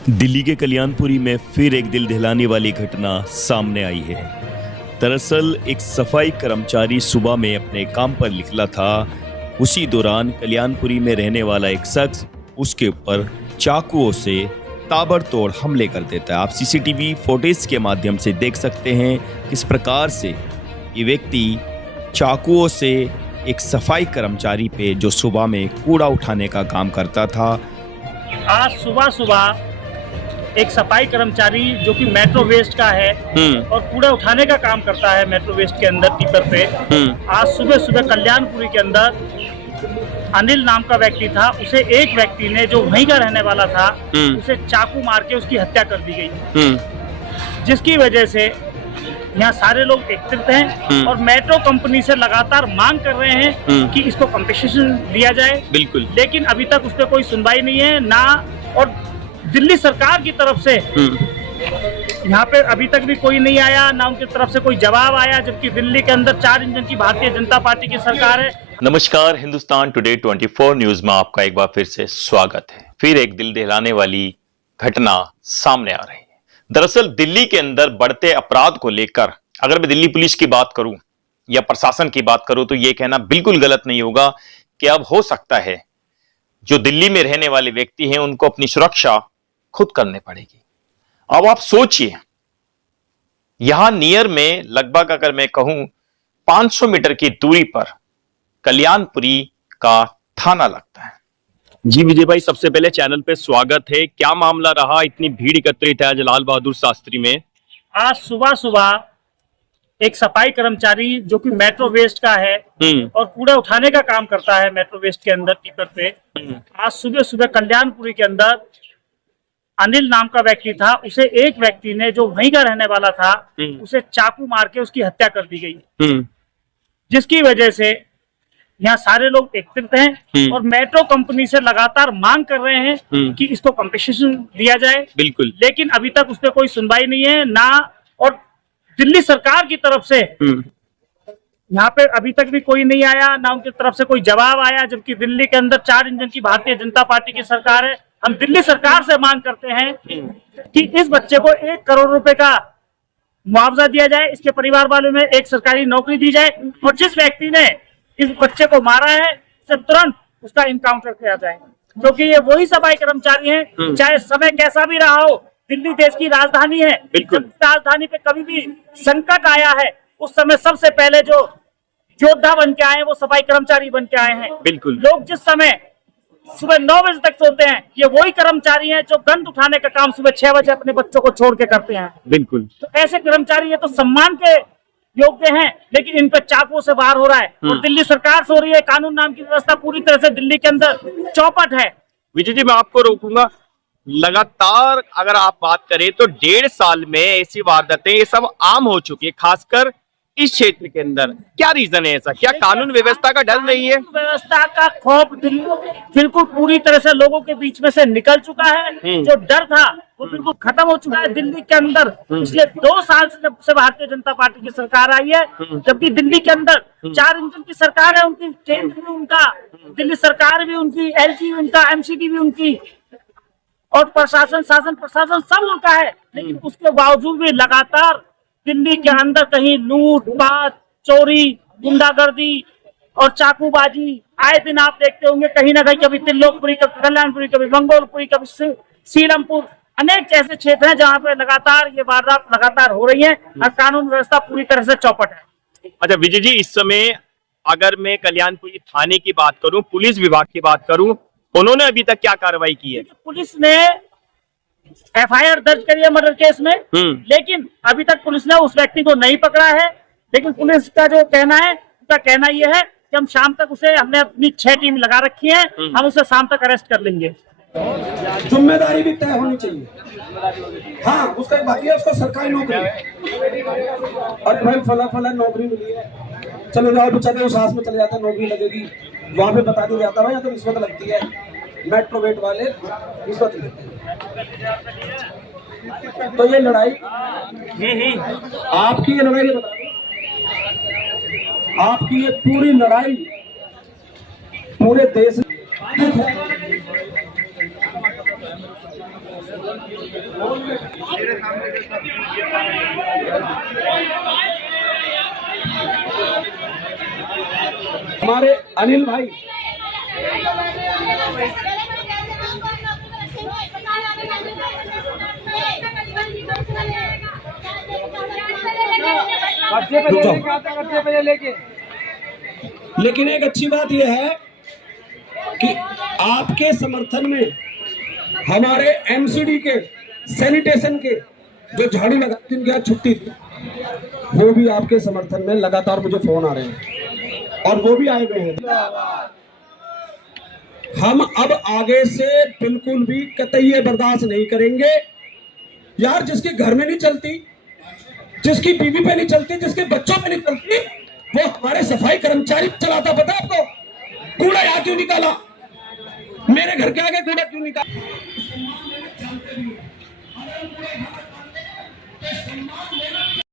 दिल्ली के कल्याणपुरी में फिर एक दिल दहलाने वाली घटना सामने आई है। दरअसल एक सफाई कर्मचारी सुबह में अपने काम पर निकला था। उसी दौरान कल्याणपुरी में रहने वाला एक शख्स उसके ऊपर चाकुओं से ताबड़तोड़ हमले कर देता है। आप सीसीटीवी फुटेज के माध्यम से देख सकते हैं किस प्रकार से ये व्यक्ति चाकुओं से एक सफाई कर्मचारी पे जो सुबह में कूड़ा उठाने का काम करता था। आज सुबह एक सफाई कर्मचारी जो कि मेट्रो वेस्ट का है और कूड़ा उठाने का काम करता है मेट्रो वेस्ट के अंदर टिपर पे, आज सुबह कल्याणपुरी के अंदर अनिल नाम का व्यक्ति था। उसे एक व्यक्ति ने जो वहीं का रहने वाला था उसे चाकू मार के उसकी हत्या कर दी गई, जिसकी वजह से यहाँ सारे लोग एकत्रित हैं और मेट्रो कंपनी से लगातार मांग कर रहे हैं कि इसको कंपनसेशन दिया जाए। बिल्कुल, लेकिन अभी तक उस पर कोई सुनवाई नहीं है ना, और दिल्ली सरकार की तरफ से यहाँ पे अभी तक भी कोई नहीं आया, ना उनकी तरफ से कोई जवाब आया, जबकि दिल्ली के अंदर 4 इंजन की भारतीय जनता पार्टी की सरकार है। नमस्कार, हिंदुस्तान टुडे 24 न्यूज में आपका एक बार फिर से स्वागत है। फिर एक दिल दहलाने वाली घटना सामने आ रही है। दरअसल दिल्ली के अंदर बढ़ते अपराध को लेकर अगर मैं दिल्ली पुलिस की बात करूं या प्रशासन की बात करूं तो यह कहना बिल्कुल गलत नहीं होगा कि अब हो सकता है जो दिल्ली में रहने वाले व्यक्ति हैं उनको अपनी सुरक्षा खुद करने पड़ेगी। अब आप सोचिए, यहां नियर में लगभग अगर मैं कहूं 500 मीटर की दूरी पर कल्याणपुरी का थाना लगता है। जी विजय भाई, सबसे पहले चैनल पे स्वागत है। क्या मामला रहा, इतनी भीड़ एकत्रित है आज लाल बहादुर शास्त्री में? आज सुबह एक सफाई कर्मचारी जो कि मेट्रो वेस्ट का है और कूड़ा उठाने का काम करता है मेट्रो वेस्ट के अंदर टिपर पे, आज सुबह कल्याणपुरी के अंदर अनिल नाम का व्यक्ति था। उसे एक व्यक्ति ने जो वहीं का रहने वाला था उसे चाकू मार के उसकी हत्या कर दी गई, जिसकी वजह से यहाँ सारे लोग एकत्रित हैं और मेट्रो कंपनी से लगातार मांग कर रहे हैं कि इसको कंपनसेशन दिया जाए। बिल्कुल, लेकिन अभी तक उस पर कोई सुनवाई नहीं है ना, और दिल्ली सरकार की तरफ से यहाँ पे अभी तक भी कोई नहीं आया, ना उनकी तरफ से कोई जवाब आया, जबकि दिल्ली के अंदर 4 इंजन की भारतीय जनता पार्टी की सरकार है। हम दिल्ली सरकार से मांग करते हैं कि इस बच्चे को 1 करोड़ रुपए का मुआवजा दिया जाए, इसके परिवार वालों में एक सरकारी नौकरी दी जाए, और जिस व्यक्ति ने इस बच्चे को मारा है उसे तुरंत उसका इनकाउंटर किया जाए, क्योंकि ये वही सफाई कर्मचारी हैं। चाहे समय कैसा भी रहा हो, दिल्ली देश की राजधानी है। जब राजधानी पे कभी भी संकट आया है उस समय सबसे पहले जो योद्धा बन के आए हैं वो सफाई कर्मचारी बन के आए हैं। बिल्कुल, लोग जिस समय सुबह 9 बजे तक सोते हैं, ये वही कर्मचारी हैं जो गंद उठाने का काम सुबह 6 बजे अपने बच्चों को छोड़ के करते हैं। बिल्कुल, तो ऐसे कर्मचारी ये तो सम्मान के योग्य हैं, लेकिन इन पर चाकुओं से वार हो रहा है और दिल्ली सरकार से हो रही है। कानून नाम की व्यवस्था पूरी तरह से दिल्ली के अंदर चौपट है। विजय जी मैं आपको रोकूंगा। लगातार अगर आप बात करें तो 1.5 साल में ऐसी वारदातें ये सब आम हो चुकी है, खासकर इस क्षेत्र के अंदर। क्या रीजन है ऐसा? क्या कानून व्यवस्था का डर नहीं है? व्यवस्था का खौफ बिल्कुल पूरी तरह से लोगों के बीच में से निकल चुका है। जो डर था वो बिल्कुल खत्म हो चुका है दिल्ली के अंदर। पिछले 2 साल से जब से भारतीय जनता पार्टी की सरकार आई है, जबकि दिल्ली के अंदर 4 इंजन की सरकार है, उनकी केंद्र भी उनका, दिल्ली सरकार भी उनकी, एलजी भी उनका, एमसीडी भी उनकी, और प्रशासन सब उनका है। लेकिन उसके बावजूद भी लगातार दिल्ली के अंदर कहीं लूटपाट, चोरी, गुंडागर्दी और चाकूबाजी आए दिन आप देखते होंगे। कहीं ना कहीं कभी त्रिलोकपुरी, कभी कल्याणपुरी, कभी मंगोलपुरी, कभी सीलमपुर, अनेक ऐसे क्षेत्र हैं जहां पे लगातार ये वारदात लगातार हो रही है और कानून व्यवस्था पूरी तरह से चौपट है। अच्छा विजय जी, इस समय अगर मैं कल्याणपुरी थाने की बात करूं, पुलिस विभाग की बात करूं, उन्होंने अभी तक क्या कार्रवाई की है? पुलिस ने एफआईआर दर्ज करी है मर्डर केस में, लेकिन अभी तक पुलिस ने उस व्यक्ति को नहीं पकड़ा है। लेकिन पुलिस का जो कहना है, उनका कहना यह है कि हम शाम तक उसे, हमने अपनी 6 टीम लगा रखी है, हम उसे शाम तक अरेस्ट कर लेंगे। जिम्मेदारी भी तय होनी चाहिए। हाँ, उसका बाकी है, उसको सरकारी नौकरी और भाई फला नौकरी मिली है, चले जाओ बेचारे उस आस में चले जाते, नौकरी लगेगी, वहां पे बता दिया जाता है तो रिश्वत लगती है। मेट्रो वेट वाले रिश्वत लेते हैं। तो ये लड़ाई आपकी, ये लड़ाई बता दो, आपकी ये पूरी लड़ाई पूरे देश हमारे अनिल भाई लेकिन एक अच्छी बात यह है कि आपके समर्थन में हमारे एमसीडी के सैनिटेशन के जो झाड़ू लगाते जिनके यहाँ छुट्टी थी, वो भी आपके समर्थन में लगातार मुझे फोन आ रहे हैं और वो भी आए हुए हैं। हम अब आगे से बिल्कुल भी कतई बर्दाश्त नहीं करेंगे यार। जिसके घर में नहीं चलती, जिसकी बीवी पे नहीं चलती, जिसके बच्चों पे नहीं चलती, वो हमारे सफाई कर्मचारी चलाता। पता आपको कूड़ा यहाँ क्यों निकाला, मेरे घर के आगे कूड़ा क्यों निकाला?